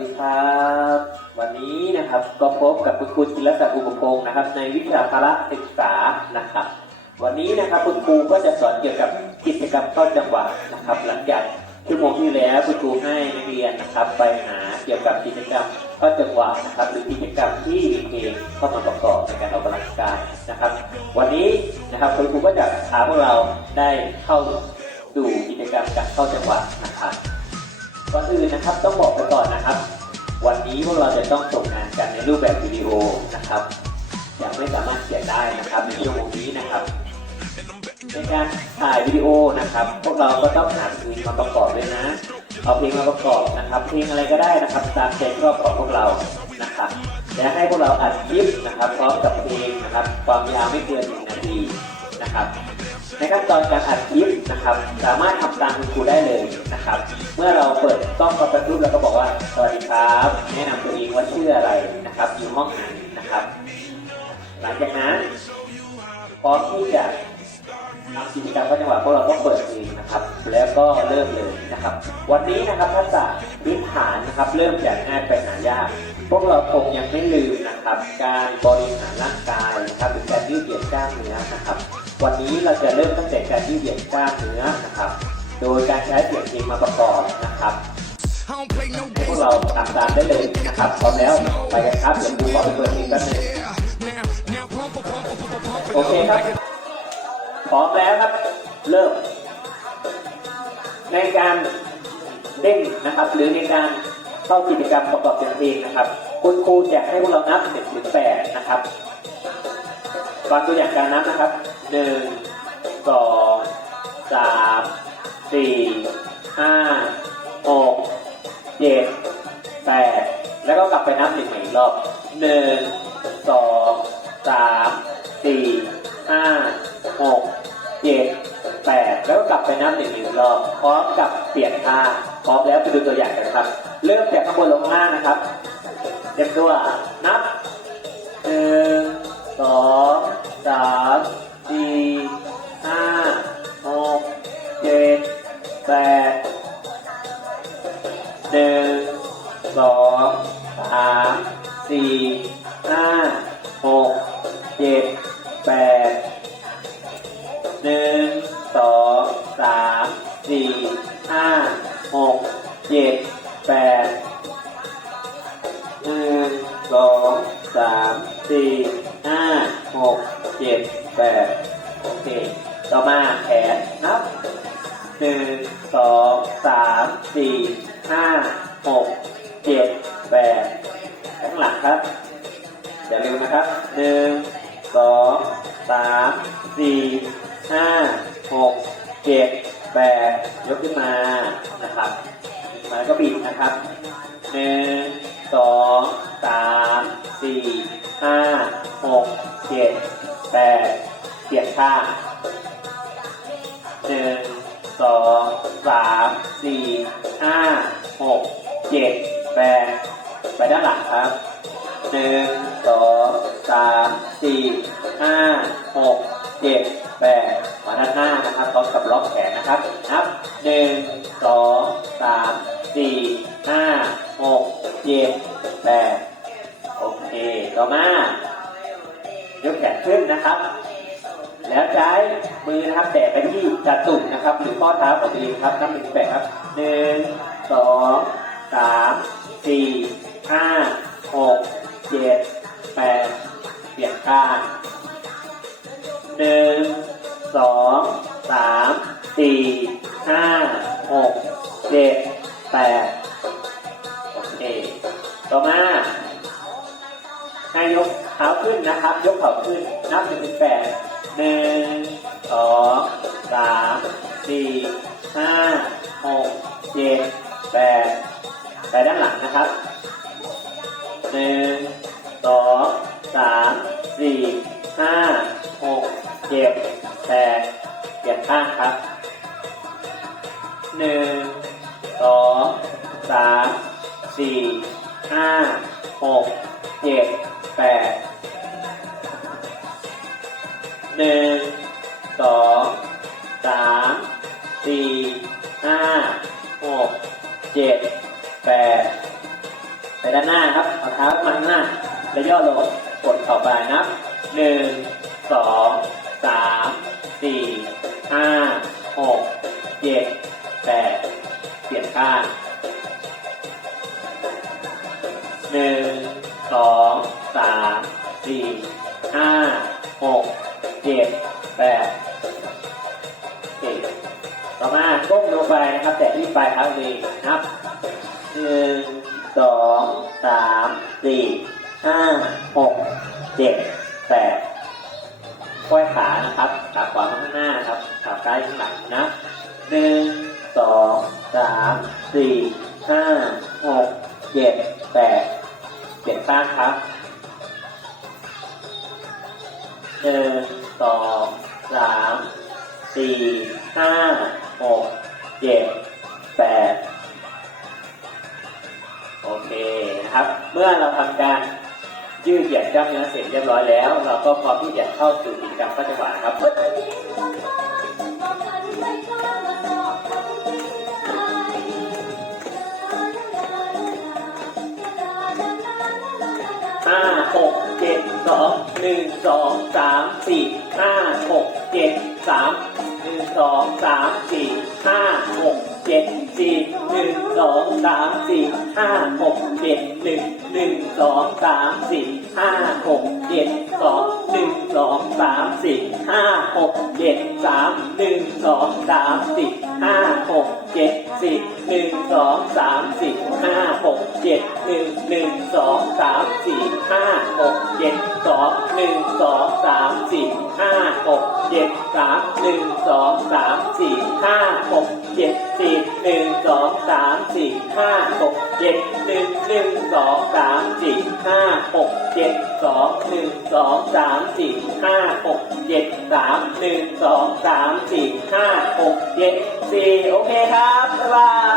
ดีครับ วันนี้นะครับก็พบกับคุณครูจิรศักดิ์อุปพงศ์นะครับ ในวิชาพละศึกษานะครับ วันนี้นะครับคุณครูก็จะสอนเกี่ยวกับกิจกรรมเข้าจังหวะนะครับ หลังจากชั่วโมงที่แล้วคุณครูให้นักเรียนนะครับ ไปหาเกี่ยวกับกิจกรรมเข้าจังหวะนะครับ หรือกิจกรรมที่มีเพลงเข้ามาประกอบในการออกกำลังกายนะครับ วันนี้นะครับคุณครูก็จะพาพวกเราได้เข้าดูกิจกรรมการเข้าจังหวะนะครับ ก่อนอื่นนะครับต้องบอกไปก่อนนะครับ วันนี้พวกเราจะต้องส่งงานกันในรูปแบบวิดีโอนะครับยังไม่สามารถเขียนได้นะครับในชั่วโมงนี้นะครับ ในการถ่ายวิดีโอนะครับ พวกเราก็ต้องหาเพลงมาประกอบด้วยนะ เอาเพลงมาประกอบนะครับ เพลงอะไรก็ได้นะครับ ตามใจชอบของพวกเรานะครับและให้พวกเราอัดคลิปนะครับ พร้อมกับเพลงนะครับ ความยาวไม่เกินหนึ่งนาทีนะครับ ในขั้นตอนการอัดคลิปนะครับ สามารถทำตามคุณครูได้เลยนะครับ เมื่อเราเปิดกล้องกับประตูแล้วก็บอกว่า สวัสดีครับ แนะนำตัวเองว่าชื่ออะไรนะครับอยู่ห้องไหนนะครับ หลังจากนั้นพร้อมที่จะทำกิจกรรมก็จังหวะพวกเราต้องเปิดเพลงนะครับ แล้วก็เริ่มเลยนะครับ วันนี้นะครับทักษะพื้นฐานนะครับ เริ่มจากง่ายไปหายาก พวกเราคงยังไม่ลืมนะครับ การบริหารร่างกายนะครับหรือการยืดเหยียดกล้ามเนื้อนะครับ วันนี้เราจะเริ่มตั้งแต่การยืดเหยียดกล้ามเนื้อนะครับ โดยการใช้เสียงเพลงมาประกอบนะครับพวกเราตามตามได้เลยนะครับพร้อมแล้วไปกันครับเดี๋ยวครูขอไปเปิดเพลงแป๊บนึง Now, now, pump, pump, pump, pump, pump, pump. โอเคครับพร้อมแล้วครับ เริ่ม ในการเล่นนะครับ หรือในการเข้ากิจกรรมประกอบเสียงเพลงนะครับ คุณครูจะให้พวกเรานับหนึ่งถึงแปดนะครับฟังตัวอย่างการนับนะครับ หนึ่งสองสามสี่ห้าหกเจ็ดแปดแล้วก็กลับไปนับหนึ่งใหม่อีกรอบหนึ่งสองสามสี่ห้าหกเจ็ดแปดแล้วก็กลับไปนับหนึ่งอีกรอบพร้อมกับเปลี่ยนท่าพร้อมแล้วไปดูตัวอย่างกันครับ เริ่มจากข้างบนลงข้างล่างนะครับเต็มตัว สี่ห้าหกเจ็ดแปดหนึ่งสองสามสี่ห้าหกเจ็ดแปดหนึ่งสองสามสี่ห้าหกเจ็ดแปดโอเค ต่อมาแขนนับหนึ่งสองสามสี่ห้าหกเจ็ดแปด ข้างหลังครับ อย่าลืมนะครับหนึ่งสองสามสี่ห้าหกเจ็ดแปดยกขึ้นมานะครับยกขึ้นมาก็บีบนะครับหนึ่งสองสามสี่ห้าหกเจ็ดแปดเปลี่ยนข้างหนึ่งสองสามสี่ห้าหกเจ็ดแปดไปด้านหลังครับ หนึ่งสองสามสี่ห้าหกเจ็ดแปดมาด้านหน้านะครับพร้อมกับล็อกแขนนะครับนับหนึ่งสองสามสี่ห้าหกเจ็ดแปดโอเคต่อมายกแขนขึ้นนะครับ แล้วใช้มือนะครับแตะไปที่กระตุ่มนะครับ หรือข้อเท้าของตัวเองครับนับหนึ่งถึงแปดครับหนึ่งสองสามสี่ห้าหก เจ็ดแปดเปลี่ยนข้างหนึ่งสองสามสี่ห้าหกเจ็ดแปดโอเคต่อมาให้ยกเท้าขึ้นนะครับ ยกเข่าขึ้น นับหนึ่งถึงแปดหนึ่งสองสามสี่ แปดเปลี่ยนข้างครับหนึ่งสองสามสี่ห้าหกเจ็ดแปดหนึ่งสองสามสี่ห้าหกเจ็ดแปดไปด้านหน้าครับเอาเท้ามาข้างหน้า แล้วย่อลงกดต่อไปนับหนึ่งสองสาม จ็ดแปดโอเต่อมาก้มลงไปนะครับ แตะที่ปลายเท้ามือนับหนึ่งสองสามสี่ห้าหกเจ็ดแปดค่อยขานะครับขาขวาข้างหน้าครับขาซ้ายข้างหลังนะหนึ่งสองสามสี่ห้าหกเจ็ดแปดเปลี่ยนข้างครับหนึ่ง สองสามสี่ห้าหกเจ็ดแปดโอเคนะครับ เมื่อเราทำการยืดเหยียดกล้ามเนื้อเสร็จเรียบร้อยแล้ว เราก็พร้อมที่จะเข้าสู่กิจกรรมข้อจังหวะครับห้าหก เจ็ดสองหนึ่งสองสามสี่ห้าหกเจ็ดสามหนึ่งสองสามสี่ห้าหกเจ็ด สี่หนึ่งสองสามสี่ห้าหกเจ็ดหนึ่งหนึ่งสองสามสี่ห้าหกเจ็ดสองหนึ่งสองสามสี่ห้าหกเจ็ดสามหนึ่งสองสามสี่ห้าหกเจ็ดสี่หนึ่งสองสามสี่ห้าหกเจ็ดหนึ่งหนึ่งสองสามสี่ห้าหกเจ็ดสองหนึ่งสองสามสี่ห้าหกเจ็ดสามหนึ่งสองสามสี่ห้าหก เจ็ดสี่หนึ่งสองสามสี่ห้าหกเจ็ดหนึ่งหนึ่งสองสามสี่ห้าหกเจ็ดสองหนึ่งสองสามสี่ห้าหกเจ็ดสามหนึ่งสองสามสี่ห้าหกเจ็ดสี่โอเคครับบ๊ายบาย